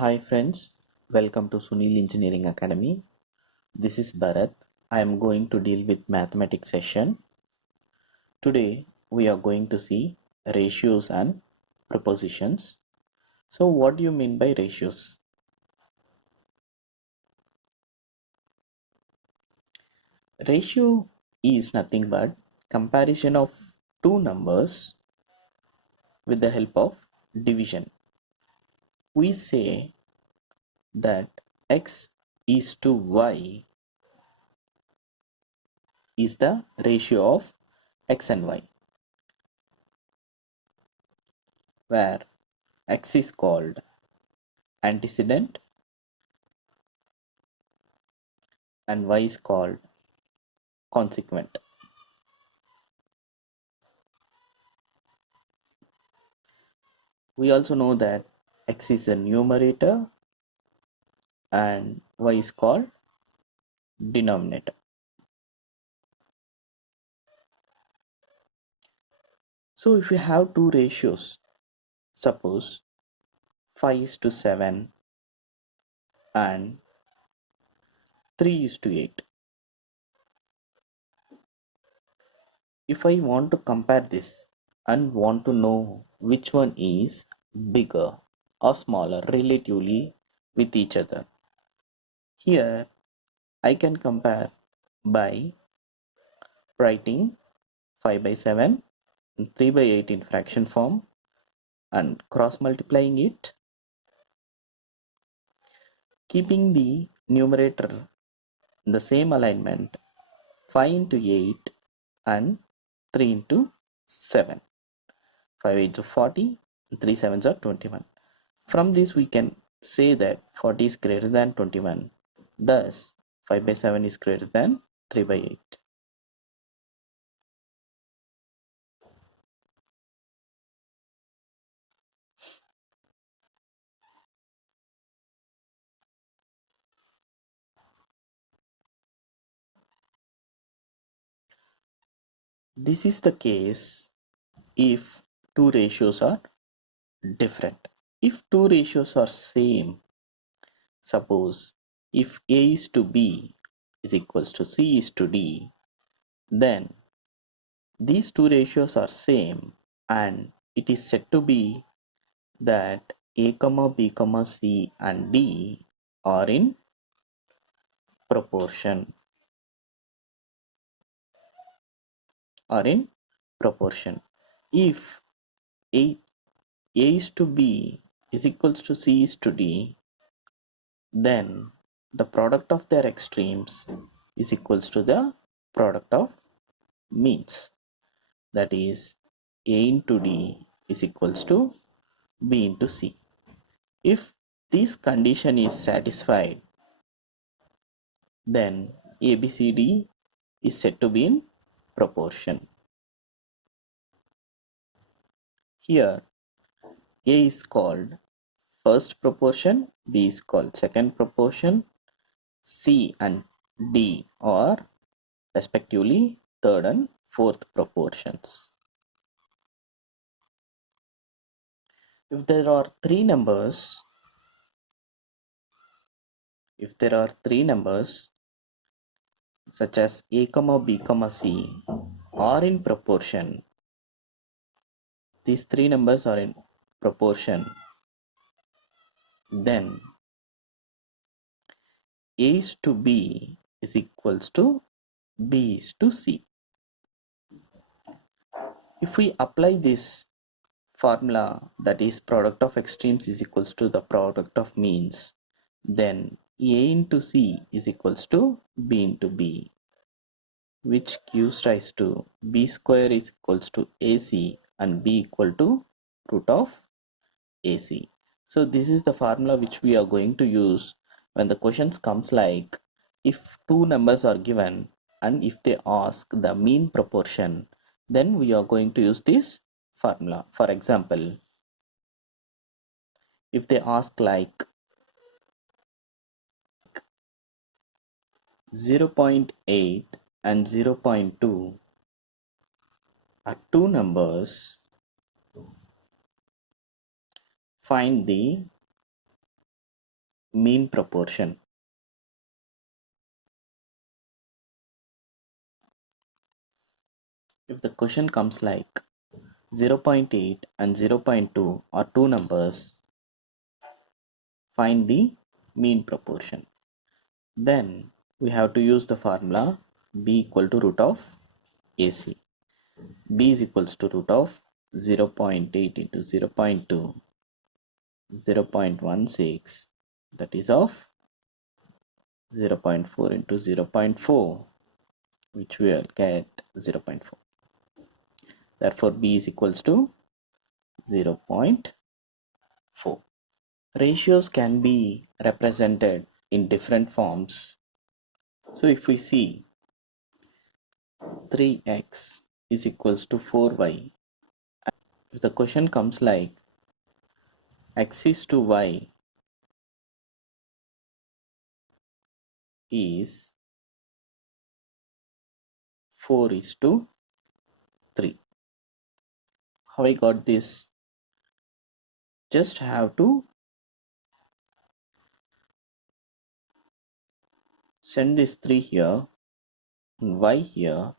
Hi friends, welcome to Sunil Engineering Academy. This is Bharath. I am going to deal with mathematics session. Today we are going to see ratios and propositions. So what do you mean by ratios? Ratio is nothing but comparison of two numbers with the help of division. We say that x is to y is the ratio of x and y, where x is called antecedent and y is called consequent. We also know that x is a numerator and y is called denominator. So if you have two ratios, suppose 5 is to 7 and 3 is to 8. If I want to compare this and want to know which one is bigger or smaller relatively with each other, here I can compare by writing 5 by 7 and 3 by 8 in fraction form and cross multiplying it, keeping the numerator in the same alignment, 5 into 8 and 3 into 7. 5 8s are 40, 3 7s are 21. From this we can say that 40 is greater than 21. Thus 5 by 7 is greater than 3 by 8. This is the case if two ratios are different. If two ratios are same, suppose if A is to B is equals to C is to D, then these two ratios are same and it is said to be that A, B, C and D are in proportion. If A is to B is equals to C is to D, then the product of their extremes is equals to the product of means. That is, A into D is equals to B into C. If this condition is satisfied, then ABCD is said to be in proportion. Here A is called first proportion, B is called second proportion, C and D are respectively third and fourth proportions. If there are three numbers such as A, B, C are in proportion, these three numbers are in proportion, then A is to B is equals to B is to C. If we apply this formula, that is product of extremes is equals to the product of means, then A into C is equals to B into B, which gives rise to B square is equals to AC and B equal to root of AC. So this is the formula which we are going to use when the questions comes like if two numbers are given and if they ask the mean proportion, then we are going to use this formula. For example, if they ask like 0.8 and 0.2 are two numbers, find the mean proportion. If the question comes like 0.8 and 0.2 are two numbers, find the mean proportion. Then we have to use the formula b equal to root of AC. B is equals to root of 0.8 into 0.2, 0.16, that is of 0.4 into 0.4, which we will get 0.4. Therefore B is equals to 0.4. Ratios can be represented in different forms. So if we see 3x is equals to 4y, if the question comes like x is to y is 4 is to 3. How I got this? Just have to send this 3 here and y here.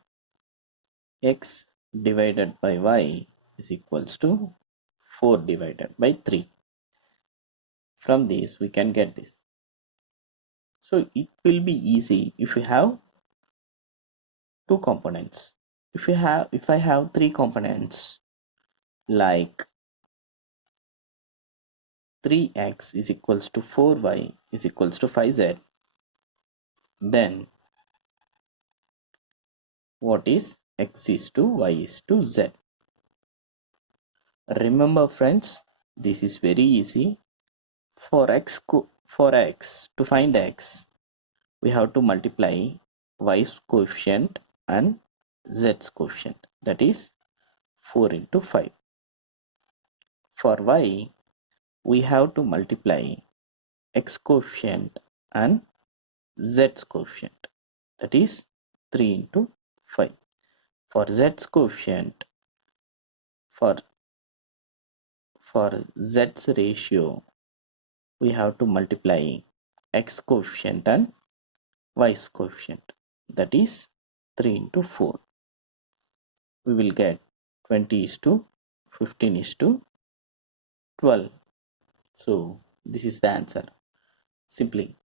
X divided by y is equals to 4 divided by 3. From this we can get this. So it will be easy if you have two components. If I have three components like 3x is equals to 4y is equals to 5z, then what is x is to y is to z? Remember friends, this is very easy. For x to find x, we have to multiply y's coefficient and z's coefficient, that is 4 into 5. For y, we have to multiply x coefficient and z's coefficient, that is 3 into 5. For z's coefficient, for z's ratio, we have to multiply x coefficient and y's coefficient, that is 3 into 4. We will get 20 is to 15 is to 12. So this is the answer. Simply,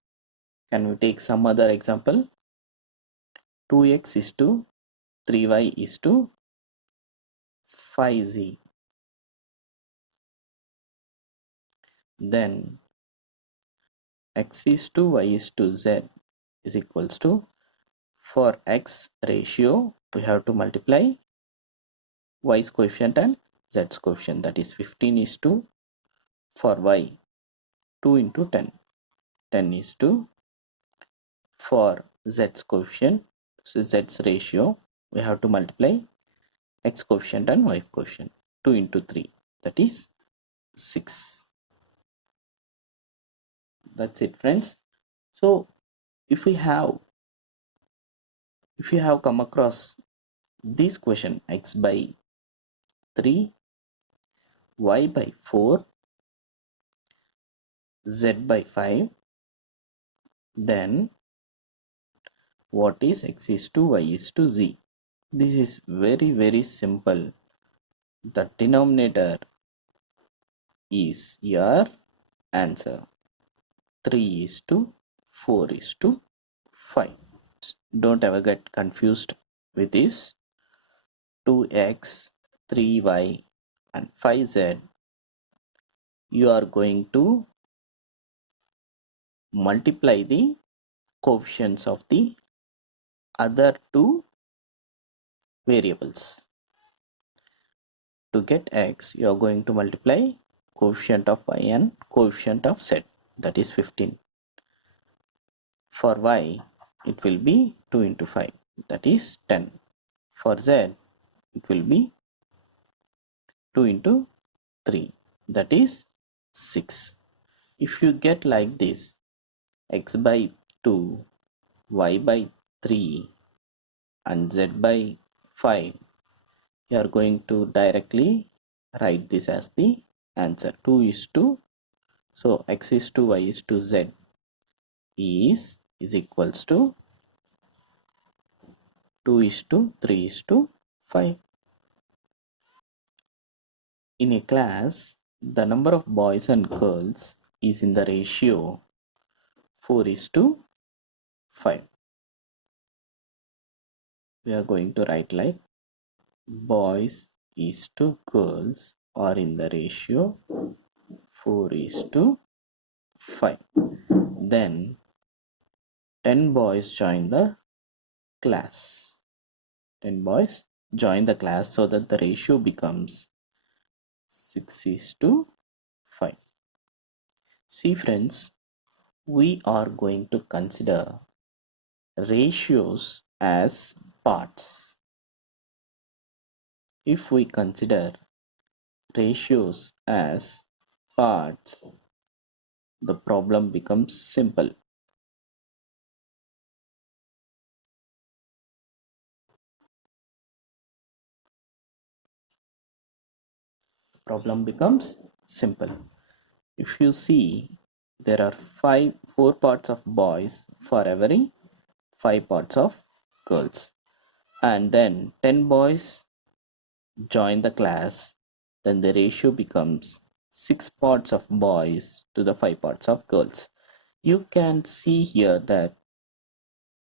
can we take some other example? 2x is to 3y is to 5z. Then x is to y is to z is equals to, for x ratio we have to multiply y's coefficient and z's coefficient, that is 15 is to, for y 2 into 10, 10 is to, for z's coefficient, z's ratio, we have to multiply x coefficient and y coefficient, 2 into 3, that is 6. That's it friends. So if you have come across this question, x by 3, y by 4, z by 5, then what is x is to y is to z? This is very simple. The denominator is your answer. 3 is to 4 is to 5. Don't ever get confused with this. 2x, 3y and 5z. You are going to multiply the coefficients of the other two variables. To get x, you are going to multiply coefficient of y and coefficient of z, that is 15. For y, it will be 2 into 5, that is 10. For z, it will be 2 into 3, that is 6. If you get like this, x by 2, y by 3 and z by 5, you are going to directly write this as the answer. 2 is to, so x is to y is to z, is equals to 2:3:5. In a class, the number of boys and girls is in the ratio 4:5. We are going to write like boys is to girls are in the ratio 4:5. Then 10 boys join the class. 10 boys join the class so that the ratio becomes 6:5. See friends, we are going to consider ratios as parts. If we consider ratios as parts, the problem becomes simple. Problem becomes simple. If you see, there are 4 parts of boys for every 5 parts of girls, and then 10 boys join the class, then the ratio becomes 6 parts of boys to the 5 parts of girls. You can see here that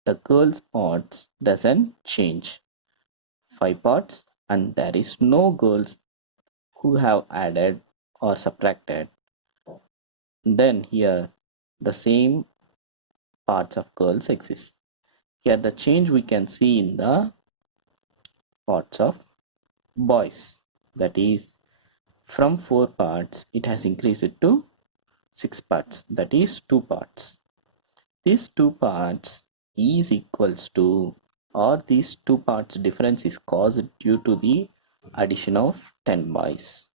the girls parts doesn't change, 5 parts, and there is no girls who have added or subtracted. Then here the same parts of girls exist. Here the change we can see in the parts of boys, that is from 4 parts it has increased to 6 parts, that is 2 parts. These 2 parts is equals to, or these 2 parts difference is caused due to the addition of 10 boys,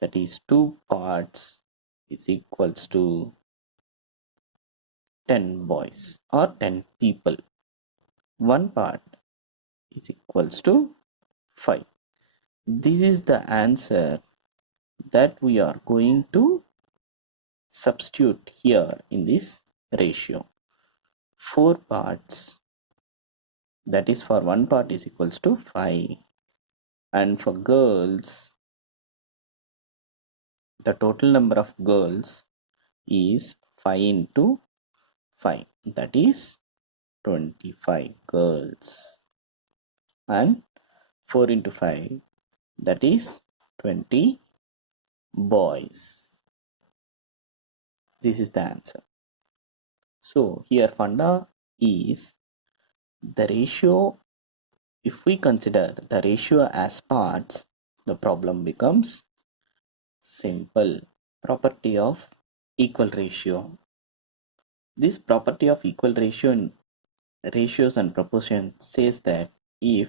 that is 2 parts is equals to 10 boys or 10 people. 1 part is equals to 5. This is the answer that we are going to substitute here in this ratio. 4 parts, that is for 1 part, is equals to 5, and for girls the total number of girls is 5 into 5, that is 25 girls, and 4 into 5, that is 20 boys. This is the answer. So here funda is the ratio. If we consider the ratio as parts, the problem becomes simple. Property of equal ratio. This property of equal ratio in ratios and proportion says that if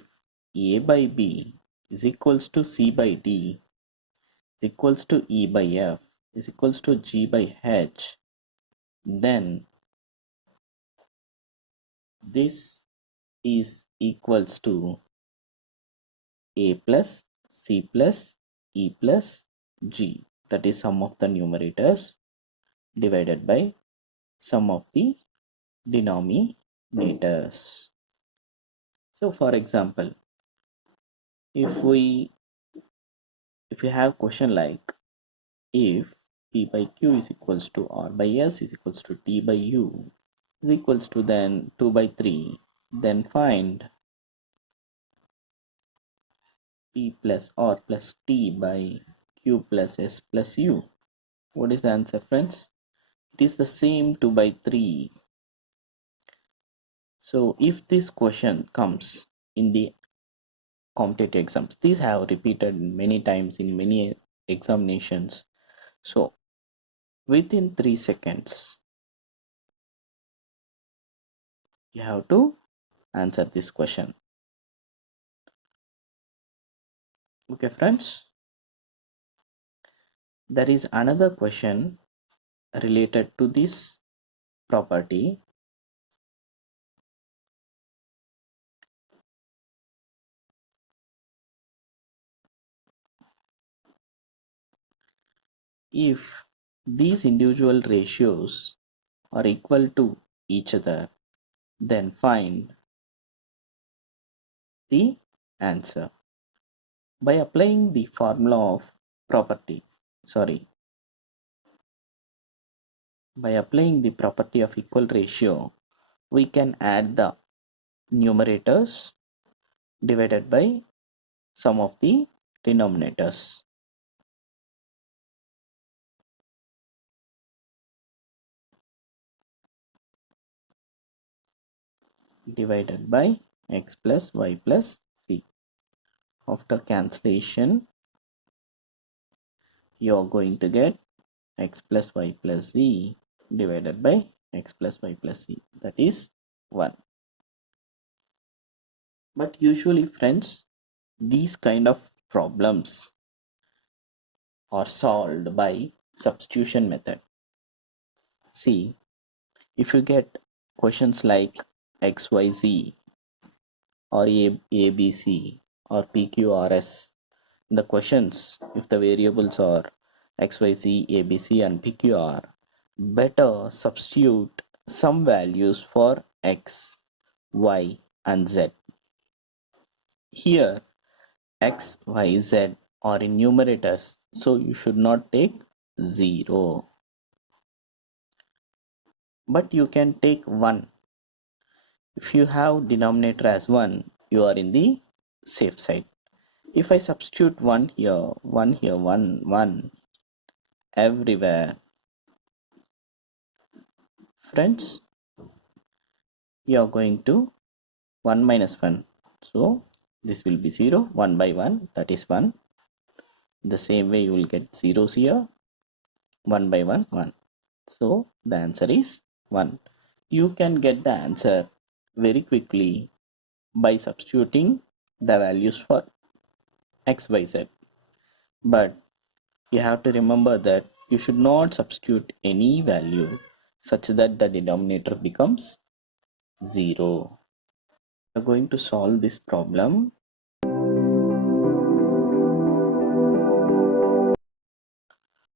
A by B is equals to C by D is equals to E by F is equals to G by H, then this is equals to A plus C plus E plus G, that is sum of the numerators divided by sum of the denominators. So for example, if we have question like if P by Q is equals to R by S is equals to T by U is equals to then 2 by 3, then find P plus R plus T by Q plus S plus U. What is the answer, friends? It is the same 2 by 3. So if this question comes in the competitive exams, these have repeated many times in many examinations. So within 3 seconds, you have to answer this question. Okay, friends. There is another question related to this property. If these individual ratios are equal to each other, then find the answer. By applying the formula of property, by applying the property of equal ratio, we can add the numerators divided by sum of the denominators. Divided by x plus y plus z. After cancellation, you are going to get x plus y plus z divided by x plus y plus z, that is 1. But usually friends, these kind of problems are solved by substitution method. See, if you get questions like xyz or abc or pqrs, in the questions, if the variables are xyz, abc and pqr, better substitute some values for x, y and z. Here x, y, z are in numerators, so you should not take 0, but you can take 1. If you have denominator as 1, you are in the safe side. If I substitute 1 here, 1 here, 1, 1 everywhere, friends, you are going to 1 minus 1. So this will be 0, 1 by 1, that is 1. The same way you will get zeros here, 1 by 1, 1. So the answer is 1. You can get the answer very quickly by substituting the values for x, y, z. But you have to remember that you should not substitute any value such that the denominator becomes 0. We are going to solve this problem